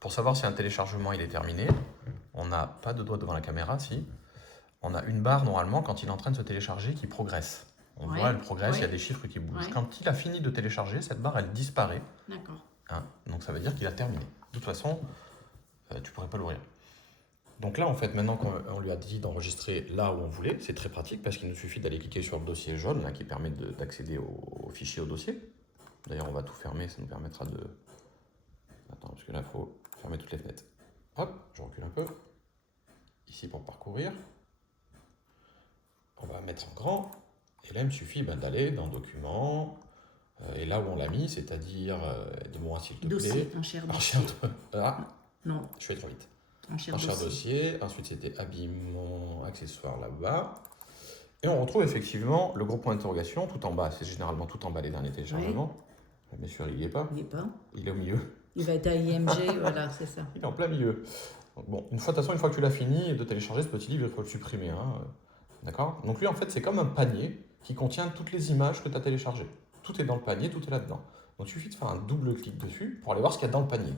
Pour savoir si un téléchargement il est terminé, on n'a pas de doigt devant la caméra, si. On a une barre normalement quand il est en train de se télécharger qui progresse. On voit, elle progresse, il y a des chiffres qui bougent. Quand il a fini de télécharger, cette barre elle disparaît. D'accord. Hein, donc ça veut dire qu'il a terminé. De toute façon, tu pourrais pas l'ouvrir. Donc là, en fait, maintenant qu'on lui a dit d'enregistrer là où on voulait, c'est très pratique parce qu'il nous suffit d'aller cliquer sur le dossier jaune là, qui permet d'accéder au fichier, au dossier. D'ailleurs, on va tout fermer, ça nous permettra de... Attends, parce que là, il faut fermer toutes les fenêtres. Hop, je recule un peu. Ici pour parcourir. On va mettre en grand. Et là, il me suffit d'aller dans Documents. Et là où on l'a mis, c'est-à-dire, dis-moi s'il te plaît. Dossier, enchère dossier. Non, je suis allé trop vite. Enchère dossier. Ensuite, c'était habillement, accessoires là-bas. Et on retrouve effectivement le gros point d'interrogation tout en bas. C'est généralement tout en bas les derniers téléchargements. Oui. Bien sûr, il n'y est pas. Il n'y est pas. Il est au milieu. Il va être à IMG, voilà, c'est ça. Il est en plein milieu. Donc, bon, de toute façon, une fois que tu l'as fini de télécharger ce petit livre, il faut le supprimer. Hein. D'accord? Donc lui, en fait, c'est comme un panier qui contient toutes les images que tu as téléchargées. Tout est dans le panier, tout est là-dedans. Donc il suffit de faire un double clic dessus pour aller voir ce qu'il y a dans le panier.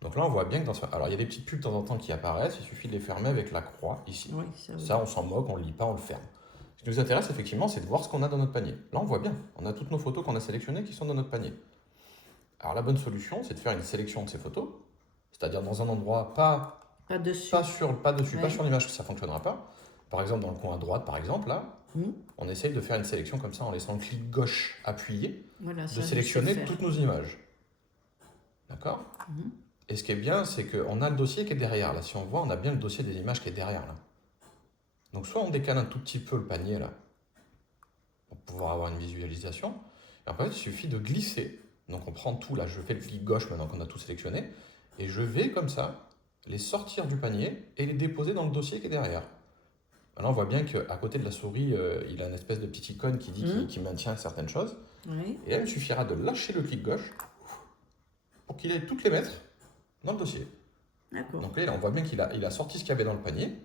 Donc là, on voit bien que dans ce... Alors, il y a des petites pubs de temps en temps qui apparaissent, il suffit de les fermer avec la croix ici. Oui, ça, on s'en moque, on ne le lit pas, on le ferme. Ce qui nous intéresse, effectivement, c'est de voir ce qu'on a dans notre panier. Là, on voit bien, on a toutes nos photos qu'on a sélectionnées qui sont dans notre panier. Alors, la bonne solution, c'est de faire une sélection de ces photos, c'est-à-dire dans un endroit pas dessus, pas sur l'image, ça ne fonctionnera pas. Par exemple, dans le coin à droite, par exemple, là, on essaye de faire une sélection comme ça en laissant le clic gauche appuyé, de sélectionner toutes nos images. D'accord? Et ce qui est bien, c'est qu'on a le dossier qui est derrière. Là, si on voit, on a bien le dossier des images qui est derrière. Là. Donc, soit on décale un tout petit peu le panier, là, pour pouvoir avoir une visualisation. Et après, il suffit de glisser. Donc, on prend tout, là, je fais le clic gauche maintenant qu'on a tout sélectionné. Et je vais, comme ça, les sortir du panier et les déposer dans le dossier qui est derrière. Maintenant, on voit bien qu'à côté de la souris, il a une espèce de petite icône qui dit qu'il maintient certaines choses. Et là, il suffira de lâcher le clic gauche pour qu'il aille toutes les mettre dans le dossier. Donc là, on voit bien qu'il a sorti ce qu'il y avait dans le panier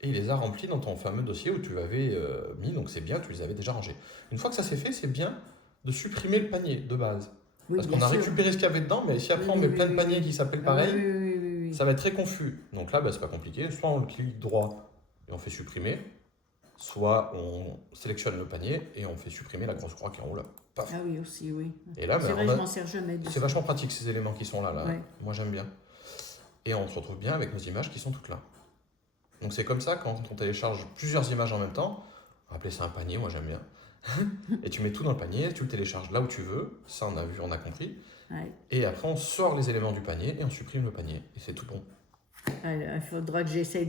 et il les a remplis dans ton fameux dossier où tu l'avais mis. Donc c'est bien, tu les avais déjà rangés. Une fois que ça c'est fait, c'est bien de supprimer le panier de base. Parce qu'on a récupéré ce qu'il y avait dedans, mais si après on met plein de paniers qui s'appellent pareil, ça va être très confus. Donc là, c'est pas compliqué. Soit on le clique droit et on fait supprimer, soit on sélectionne le panier et on fait supprimer la grosse croix qui est en haut là. Paf. Ah oui, aussi, oui. Et là, c'est vrai, je m'en sers jamais. C'est vachement pratique ces éléments qui sont là. Moi j'aime bien. Et on se retrouve bien avec nos images qui sont toutes là. Donc c'est comme ça quand on télécharge plusieurs images en même temps, on va appeler ça un panier, moi j'aime bien. Et tu mets tout dans le panier, tu le télécharges là où tu veux, ça on a vu, on a compris. Et après on sort les éléments du panier et on supprime le panier. Et c'est tout bon. Il faudra que j'essaye